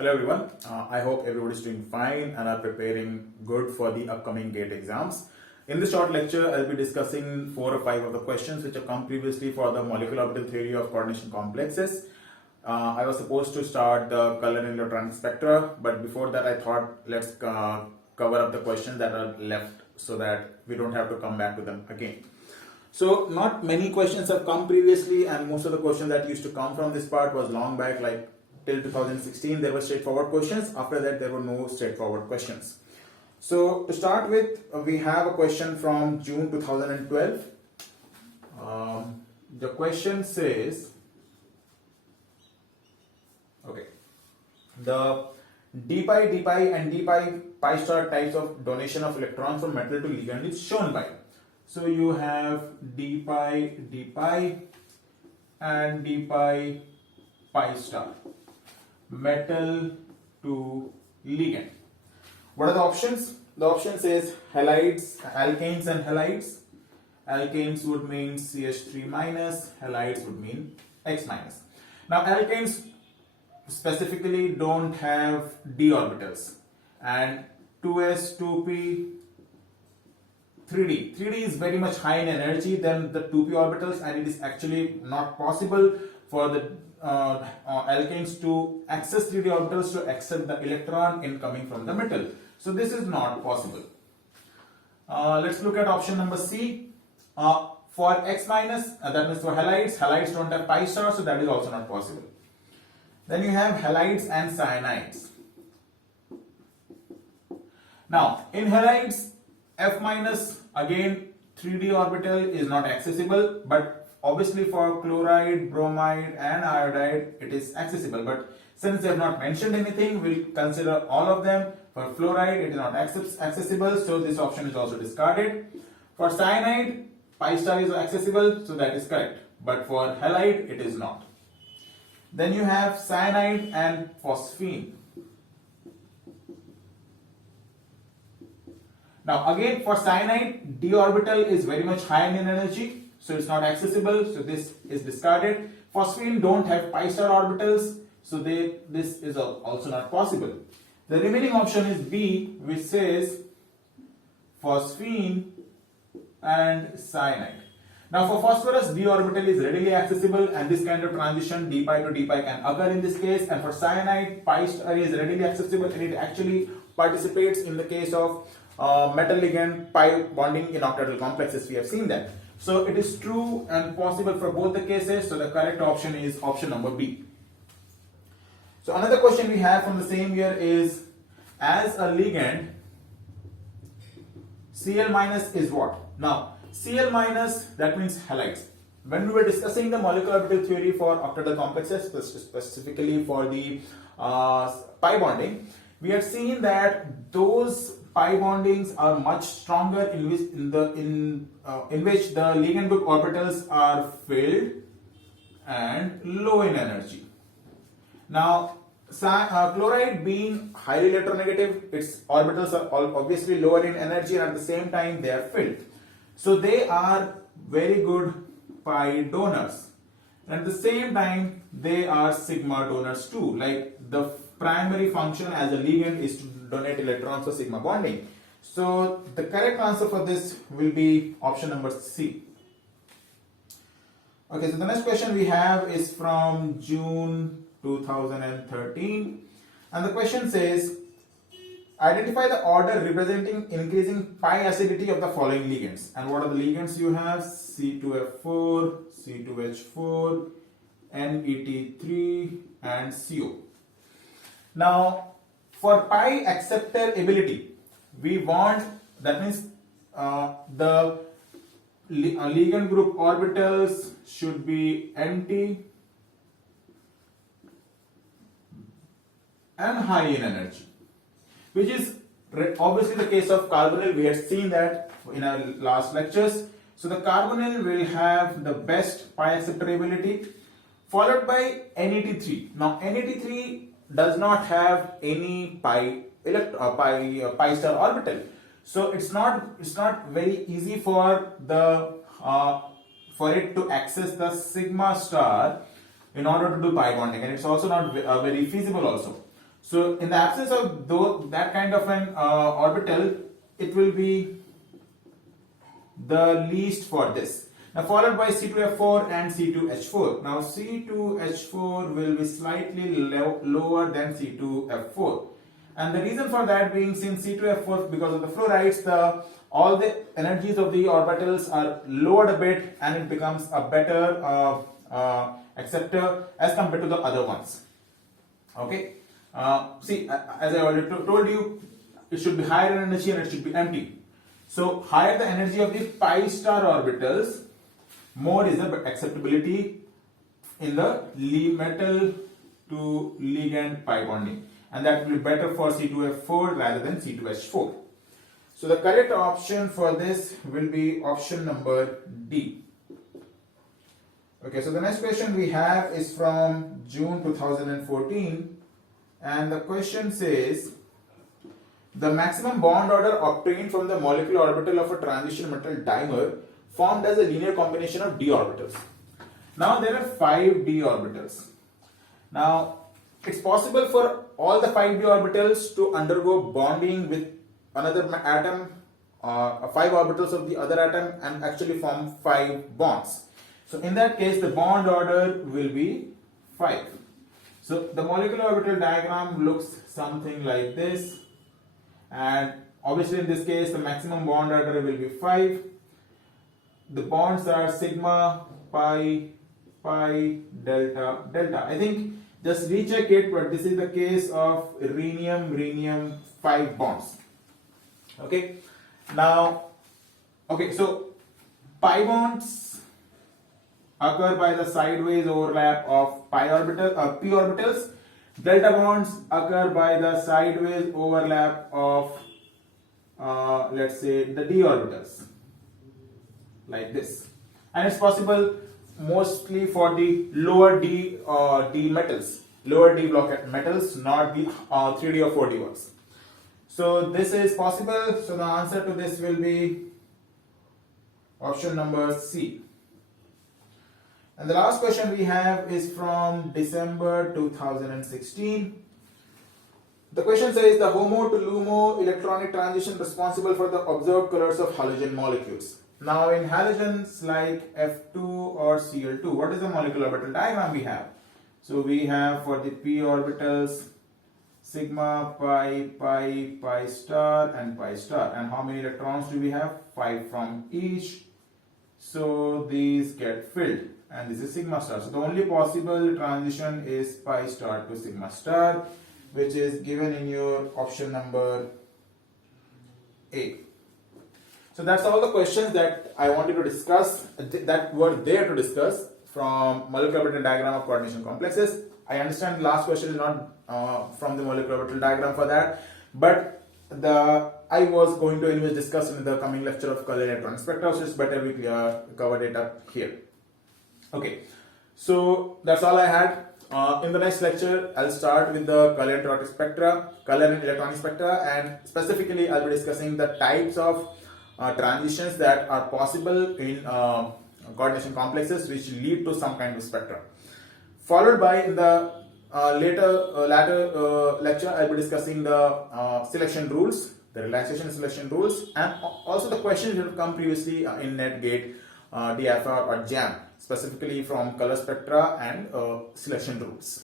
Hello everyone, I hope everybody is doing fine and are preparing good for the upcoming GATE exams. In this short lecture, I'll be discussing 4 or 5 of the questions which have come previously for the molecular orbital theory of coordination complexes. I was supposed to start the color and electronic spectra, but before that I thought let's cover up the questions that are left so that we don't have to come back to them again. So not many questions have come previously, and most of the questions that used to come from this part was long back, like till 2016 there were straightforward questions. After that there were no straightforward questions. So to start with, we have a question from June 2012. The question says, okay, the d pi and d pi star types of donation of electrons from metal to ligand is shown by. So you have d pi and d pi star, metal to ligand. What are the options? The option says halides, alkanes and halides. Alkanes would mean CH3 minus, halides would mean X minus. Now alkanes specifically don't have d orbitals, and 2s, 2p, 3d. 3d is very much high in energy than the 2p orbitals, and it is actually not possible for the alkanes to access 3d orbitals to accept the electron incoming from the metal. So this is not possible. Let's look at option number C. For X minus, that means for halides, halides don't have pi star, so that is also not possible. Then you have halides and cyanides. Now in halides, F minus, again 3d orbital is not accessible, but obviously for chloride, bromide and iodide it is accessible, but since they have not mentioned anything, we'll consider all of them. For fluoride it is not accessible, so this option is also discarded. For cyanide, pi star is accessible, so that is correct, but for halide it is not. Then you have cyanide and phosphine. Now again for cyanide, d orbital is very much high in energy, so it's not accessible, so this is discarded. Phosphine don't have pi star orbitals, so this is also not possible. The remaining option is B, which says phosphine and cyanide. Now for phosphorus, d orbital is readily accessible, and this kind of transition d pi to d pi can occur in this case. And for cyanide, pi star is readily accessible, and it actually participates in the case of metal ligand pi bonding in octahedral complexes. We have seen that. So it is true and possible for both the cases, so the correct option is option number B. So another question we have from the same year is, as a ligand, Cl minus is what? Now Cl minus, that means halides. When we were discussing the molecular orbital theory for octahedral complexes, specifically for the pi bonding, we had seen that those pi bondings are much stronger in which the ligand group orbitals are filled and low in energy. Now chloride being highly electronegative, its orbitals are obviously lower in energy, and at the same time they are filled. So they are very good pi donors. And at the same time they are sigma donors too. Like the primary function as a ligand is to donate electrons for sigma bonding. So the correct answer for this will be option number C. Okay, so the next question we have is from June 2013, and the question says, identify the order representing increasing pi acidity of the following ligands. And what are the ligands you have? C2F4, C2H4, NET3 and CO. Now for pi acceptability, we want, that means the ligand group orbitals should be empty and high in energy, which is obviously the case of carbonyl. We had seen that in our last lectures. So the carbonyl will have the best pi acceptability, followed by NET3. Now NET3 does not have any pi star orbital, so it's not very easy for it to access the sigma star in order to do pi bonding, and it's also not very feasible also. So in the absence of that kind of an orbital, it will be the least for this. Now followed by C2F4 and C2H4. Now C2H4 will be slightly lower than C2F4. And the reason for that being, since C2F4, because of the fluorides, all the energies of the orbitals are lowered a bit, and it becomes a better acceptor as compared to the other ones. Okay. See, as I already told you, it should be higher in energy and it should be empty. So higher the energy of the pi star orbitals, more is the acceptability in the metal to ligand pi bonding, and that will be better for C2F4 rather than C2H4. So the correct option for this will be option number D. Okay, so the next question we have is from June 2014, and the question says, the maximum bond order obtained from the molecular orbital of a transition metal dimer formed as a linear combination of d orbitals. Now there are 5 d orbitals. Now it's possible for all the 5 d orbitals to undergo bonding with another atom, 5 orbitals of the other atom, and actually form 5 bonds. So in that case, the bond order will be 5. So the molecular orbital diagram looks something like this, and obviously in this case the maximum bond order will be 5. The bonds are sigma, pi, pi, delta, delta. I think just recheck it, but this is the case of rhenium 5 bonds. Okay. Now, okay, so pi bonds occur by the sideways overlap of p orbitals. Delta bonds occur by the sideways overlap of let's say the d orbitals, like this. And it's possible mostly for the lower d metals, lower d block metals, not the 3d or 4d ones. So this is possible. So the answer to this will be option number C. And the last question we have is from December 2016. The question says, the HOMO to LUMO electronic transition responsible for the observed colors of halogen molecules. Now in halogens like F2 or Cl2, what is the molecular orbital diagram we have? So we have for the p orbitals sigma, pi, pi, pi star and pi star. And how many electrons do we have? 5 from each. So these get filled, and this is sigma star. So the only possible transition is pi star to sigma star, which is given in your option number A. So that's all the questions that I wanted to discuss, that were there to discuss from molecular orbital diagram of coordination complexes. I understand the last question is not from the molecular orbital diagram for that, but I was going to anyways discuss in the coming lecture of color electron spectra, so it's better we covered it up here. Okay, so that's all I had. In the next lecture, I'll start with the color and electronic spectra, and specifically I'll be discussing the types of transitions that are possible in coordination complexes which lead to some kind of spectra. Followed by, in the latter lecture, I'll be discussing the selection rules, the relaxation selection rules, and also the questions that have come previously in NET GATE, TIFR or JAM, specifically from color spectra and selection rules.